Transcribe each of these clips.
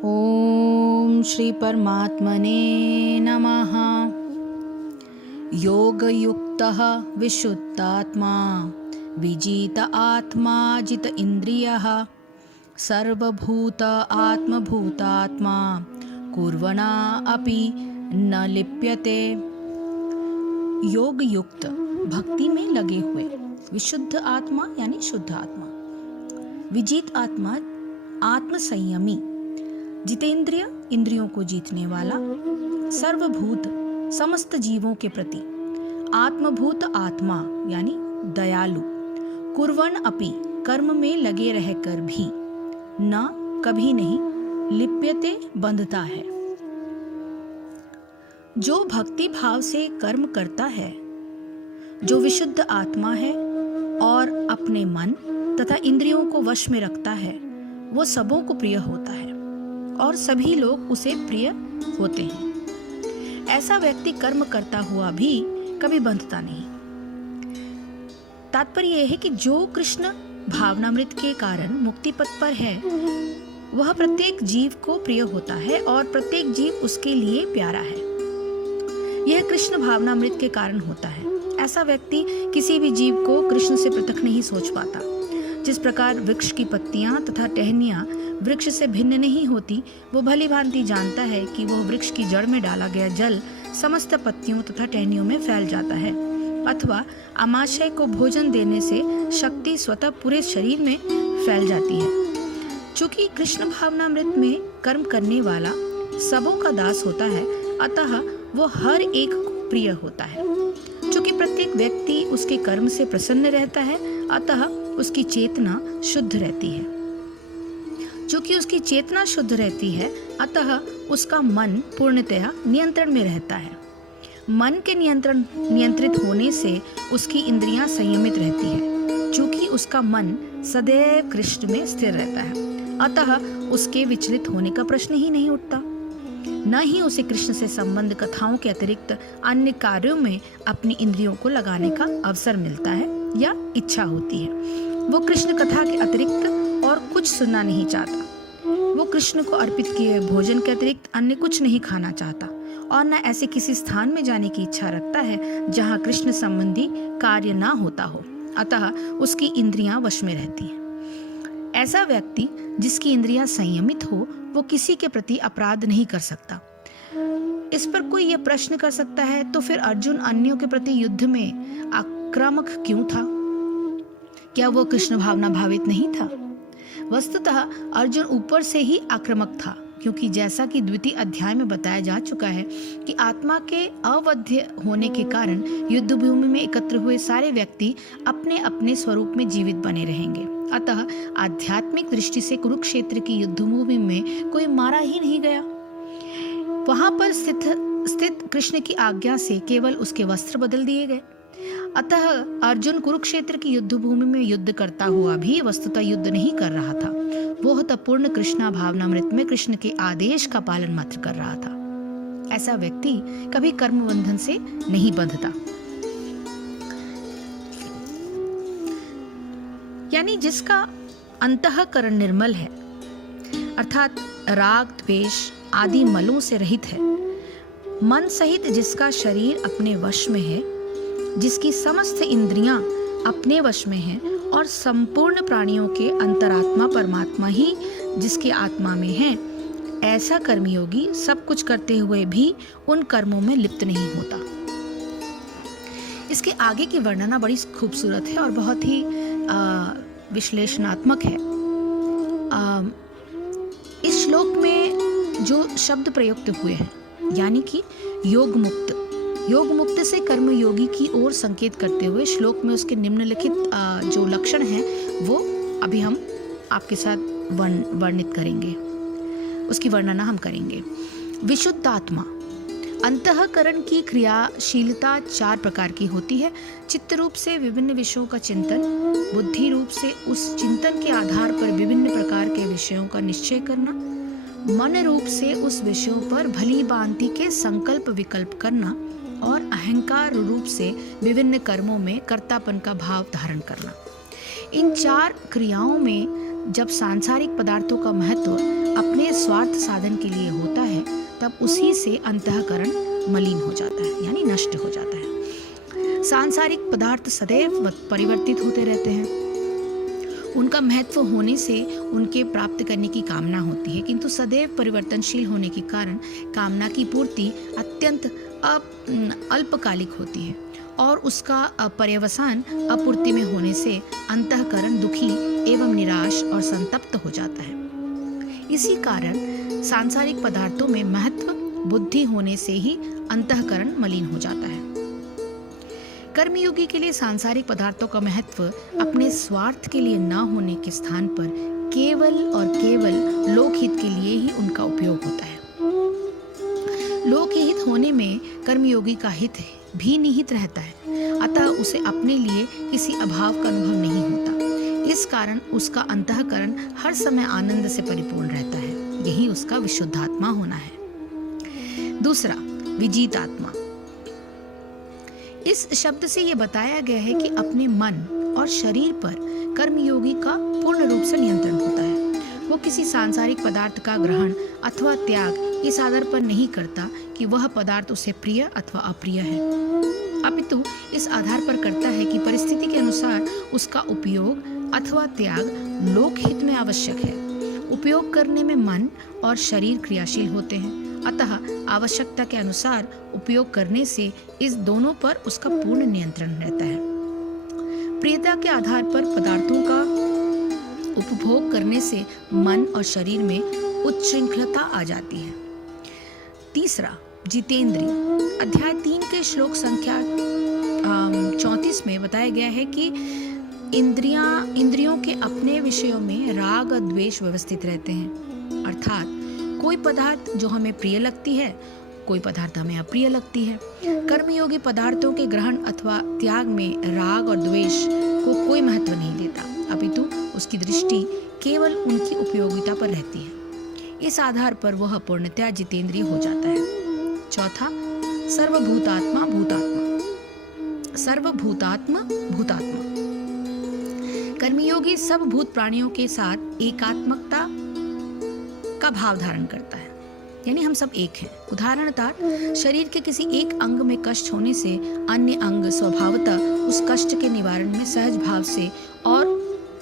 ओम श्री परमात्मने नमः। योगयुक्तः विशुद्धात्मा विजित आत्मा जित इंद्रियः सर्वभूत आत्मभूतात्मा कुर्वणा अपि न लिप्यते। योग युक्त, भक्ति में लगे हुए, विशुद्ध आत्मा यानी शुद्ध आत्मा, विजित आत्मा आत्म संयमी, जितेंद्रिय इंद्रियों को जीतने वाला, सर्वभूत समस्त जीवों के प्रति आत्मभूत आत्मा यानी दयालु, कुर्वण अपि कर्म में लगे रहकर भी, न कभी नहीं, लिप्यते बंधता है। जो भक्ति भाव से कर्म करता है, जो विशुद्ध आत्मा है और अपने मन तथा इंद्रियों को वश में रखता है, वो सबों को प्रिय होता है और सभी लोग उसे प्रिय होते हैं। ऐसा व्यक्ति कर्म करता हुआ भी कभी बंधता नहीं। तात्पर्य यह है कि जो कृष्ण भावनामृत के कारण मुक्ति पथ पर है, वह प्रत्येक जीव को प्रिय होता है और प्रत्येक जीव उसके लिए प्यारा है। यह कृष्ण भावनामृत के कारण होता है। ऐसा व्यक्ति किसी भी जीव को कृष्ण से पृथक नहीं सोच पाता। जिस प्रकार वृक्ष की पत्तियां तथा टहनियां वृक्ष से भिन्न नहीं होती, वो भली भांति जानता है कि वह वृक्ष की जड़ में डाला गया जल समस्त पत्तियों तथा टहनियों में फैल जाता है, अथवा आमाशय को भोजन देने से शक्ति स्वतः पूरे शरीर में फैल जाती है। चूंकि कृष्ण भावनामृत में कर्म करने वाला सबों का दास होता है, अतः वो हर एक को प्रिय होता है। चूंकि प्रत्येक व्यक्ति उसके कर्म से प्रसन्न रहता है, अतः उसकी चेतना शुद्ध रहती है। चूंकि उसकी चेतना शुद्ध रहती है, अतः उसका मन पूर्णतया नियंत्रण में रहता है। मन के नियंत्रित होने से उसकी इंद्रियां संयमित रहती है। चूंकि उसका मन सदैव कृष्ण में स्थिर रहता है, अतः उसके विचलित होने का प्रश्न ही नहीं उठता। न ही उसे कृष्ण से संबंध कथाओं के अतिरिक्त अन्य कार्यों में अपनी इंद्रियों को लगाने का अवसर मिलता है या इच्छा होती है। वो कृष्ण कथा के अतिरिक्त और कुछ सुनना नहीं चाहता। वो कृष्ण को अर्पित किए हुए भोजन के अतिरिक्त अन्य कुछ नहीं खाना चाहता और न ऐसे किसी स्थान में जाने की इच्छा रखता है जहाँ कृष्ण संबंधी कार्य ना होता हो। अतः उसकी इंद्रियां वश में रहती हैं। ऐसा व्यक्ति जिसकी इंद्रियां संयमित हो, वो किसी के प्रति अपराध नहीं कर सकता। इस पर कोई यह प्रश्न कर सकता है, तो फिर अर्जुन अन्यों के प्रति युद्ध में आक्रामक क्यों था? क्या वो कृष्ण भावना भावित नहीं था? वस्तुतः अर्जुन ऊपर से ही आक्रामक था, क्योंकि जैसा कि द्वितीय अध्याय में बताया जा चुका है कि आत्मा के अवध्य होने के कारण युद्ध भूमि में एकत्र हुए सारे व्यक्ति अपने अपने स्वरूप में जीवित बने रहेंगे। अतः आध्यात्मिक दृष्टि से कुरुक्षेत्र की युद्ध भूमि में कोई मारा ही नहीं गया। वहां पर स्थित कृष्ण की आज्ञा से केवल उसके वस्त्र बदल दिए गए। अतः अर्जुन कुरुक्षेत्र की युद्ध भूमि में युद्ध करता हुआ भी वस्तुतः युद्ध नहीं कर रहा था। वह तो पूर्ण कृष्णा भावनामृत में कृष्ण के आदेश का पालन मात्र कर रहा था। ऐसा व्यक्ति कभी कर्म बंधन से नहीं बंधता। यानी जिसका अंतःकरण निर्मल है, अर्थात राग द्वेष आदि मलों से रहित है, मन सहित जिसका शरीर अपने वश में है, जिसकी समस्त इंद्रियां अपने वश में हैं और संपूर्ण प्राणियों के अंतरात्मा परमात्मा ही जिसके आत्मा में है, ऐसा कर्मयोगी सब कुछ करते हुए भी उन कर्मों में लिप्त नहीं होता। इसके आगे की वर्णना बड़ी खूबसूरत है और बहुत ही विश्लेषणात्मक है। इस श्लोक में जो शब्द प्रयुक्त हुए हैं, यानी कि योग मुक्त से कर्मयोगी की ओर संकेत करते हुए श्लोक में उसके निम्नलिखित जो लक्षण हैं, वो अभी हम आपके साथ वर्णित करेंगे, उसकी वर्णना हम करेंगे। विशुद्ध आत्मा, अंतःकरण की क्रियाशीलता 4 प्रकार की होती है। चित्त रूप से विभिन्न विषयों का चिंतन, बुद्धि रूप से उस चिंतन के आधार पर विभिन्न प्रकार के विषयों का निश्चय करना, मन रूप से उस विषयों पर भली भांति के संकल्प विकल्प करना और अहंकार रूप से विभिन्न कर्मों में कर्तापन का भाव धारण करना। इन 4 क्रियाओं में जब सांसारिक पदार्थों का महत्व अपने स्वार्थ साधन के लिए होता है तब उसी से अंतःकरण मलिन हो जाता है, यानी नष्ट हो जाता है। सांसारिक पदार्थ सदैव परिवर्तित होते रहते हैं। उनका महत्व होने से उनके प्राप्त करने की कामना होती है, किंतु सदैव परिवर्तनशील होने के कारण कामना की पूर्ति अत्यंत अल्पकालिक होती है और उसका पर्यवसान अपूर्ति में होने से अंतःकरण दुखी एवं निराश और संतप्त हो जाता है। इसी कारण सांसारिक पदार्थों में महत्व बुद्धि होने से ही अंतःकरण मलिन हो जाता है। कर्मयोगी के लिए सांसारिक पदार्थों का महत्व अपने स्वार्थ के लिए न होने के स्थान पर केवल और केवल लोकहित के लिए ही उनका उपयोग होता है। लोकहित होने में कर्मयोगी का हित भी निहित रहता है, अतः उसे अपने लिए किसी अभाव का अनुभव नहीं होता। इस कारण उसका अंतःकरण हर समय आनंद से परिपूर्ण रहता है। यही उसका विशुद्धात्मा होना है। दूसरा, विजित आत्मा। इस शब्द से यह बताया गया है कि अपने मन और शरीर पर कर्मयोगी का पूर्ण रूप से नियंत्रण होता है। वो किसी सांसारिक पदार्थ का ग्रहण अथवा त्याग इस आधार पर नहीं करता कि वह पदार्थ उसे प्रिय अथवा अप्रिय है, अपितु इस आधार पर करता है कि परिस्थिति के अनुसार उसका उपयोग अथवा त्याग लोकहित में आवश्यक है। उपयोग करने में मन और शरीर क्रियाशील होते हैं, अतः आवश्यकता के अनुसार उपयोग करने से इस दोनों पर उसका पूर्ण नियंत्रण रहता है। प्रियता के आधार पर पदार्थों का उपभोग करने से मन और शरीर में उच्छृंखलता आ जाती है। तीसरा, जितेंद्रिय। अध्याय 3 के श्लोक संख्या 34 में बताया गया है कि इंद्रियों के अपने विषयों में राग और द्वेष व्यवस्थित रहते हैं, अर्थात कोई पदार्थ जो हमें प्रिय लगती है, कोई पदार्थ हमें अप्रिय लगती है। कर्मयोगी पदार्थों के ग्रहण अथवा त्याग में राग और द्वेष को कोई महत्व नहीं देता, अपितु उसकी दृष्टि केवल उनकी उपयोगिता पर रहती है। इस आधार पर वह पूर्णतया जितेंद्रिय हो जाता है। चौथा, सर्वभूतात्मा भूतात्मा। सर्वभूतात्मा भूतात्मा। कर्मयोगी सब भूत प्राणियों के साथ एकात्मकता का भाव धारण करता है, यानी हम सब एक हैं। उदाहरणतः शरीर के किसी एक अंग में कष्ट होने से अन्य अंग स्वभावतः उस कष्ट के निवारण में सहज भाव से और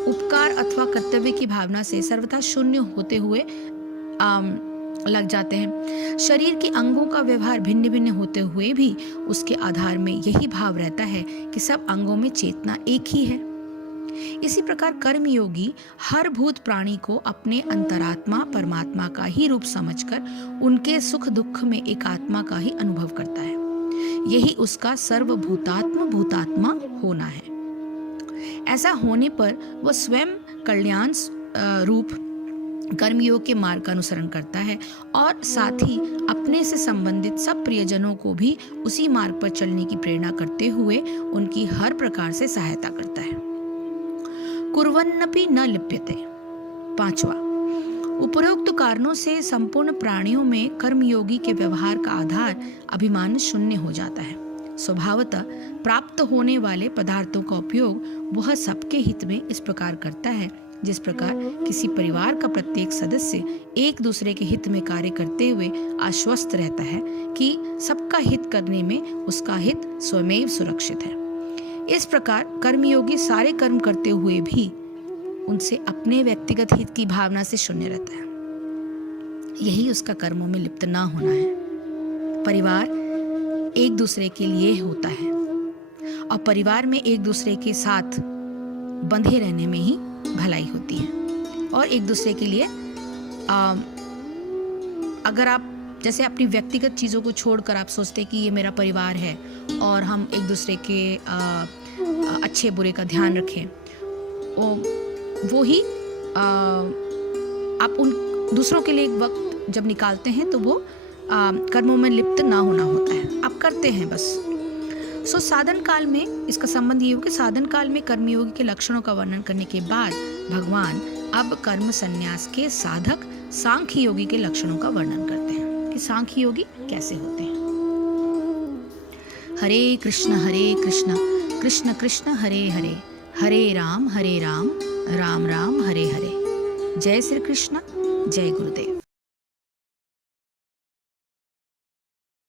उपकार अथवा कर्तव्य की भावना से सर्वथा शून्य होते हुए लग जाते हैं। शरीर के अंगों का व्यवहार भिन्न भिन्न होते हुए भी उसके आधार में यही भाव रहता है कि सब अंगों में चेतना एक ही है। इसी प्रकार कर्मयोगी हर भूत प्राणी को अपने अंतरात्मा परमात्मा का ही रूप समझकर उनके सुख दुख में एक आत्मा का ही अनुभव करता है। यही उसका सर्वभूतात्म भूतात्मा होना है। ऐसा होने पर वह स्वयं कल्याण रूप कर्मयोग के मार्ग का अनुसरण करता है और साथ ही अपने से संबंधित सब प्रियजनों को भी उसी मार्ग पर चलने की प्रेरणा करते हुए उनकी हर प्रकार से सहायता करता है। कुर्वन्नपि न लिप्यते। पांचवा, उपरोक्त कारणों से संपूर्ण प्राणियों में कर्मयोगी के व्यवहार का आधार अभिमान शून्य हो जाता है। स्वभावतः प्राप्त होने वाले पदार्थों का उपयोग वह सबके हित में इस प्रकार करता है जिस प्रकार किसी परिवार का प्रत्येक सदस्य एक दूसरे के हित में कार्य करते हुए आश्वस्त रहता है कि सबका हित करने में उसका हित स्वयं सुरक्षित है। इस प्रकार कर्मयोगी सारे कर्म करते हुए भी उनसे अपने व्यक्तिगत हित की भावना से शून्य रहता है। यही उसका कर्मों में लिप्त ना होना है। परिवार एक दूसरे के लिए होता है और परिवार में एक दूसरे के साथ बंधे रहने में ही भलाई होती है। और एक दूसरे के लिए अगर आप जैसे अपनी व्यक्तिगत चीज़ों को छोड़कर आप सोचते कि ये मेरा परिवार है और हम एक दूसरे के अच्छे बुरे का ध्यान रखें, वो ही आप उन दूसरों के लिए एक वक्त जब निकालते हैं तो वो कर्मों में लिप्त ना होना होता है, आप करते हैं बस। साधन काल में इसका संबंध ये हो कि साधन काल में कर्मयोगी के लक्षणों का वर्णन करने के बाद भगवान अब कर्म संन्यास के साधक सांख्य योगी के लक्षणों का वर्णन करते हैं कि सांख्य योगी कैसे होते हैं। हरे कृष्ण कृष्ण कृष्ण हरे हरे, हरे राम राम राम हरे हरे। जय श्री कृष्ण। जय गुरुदेव।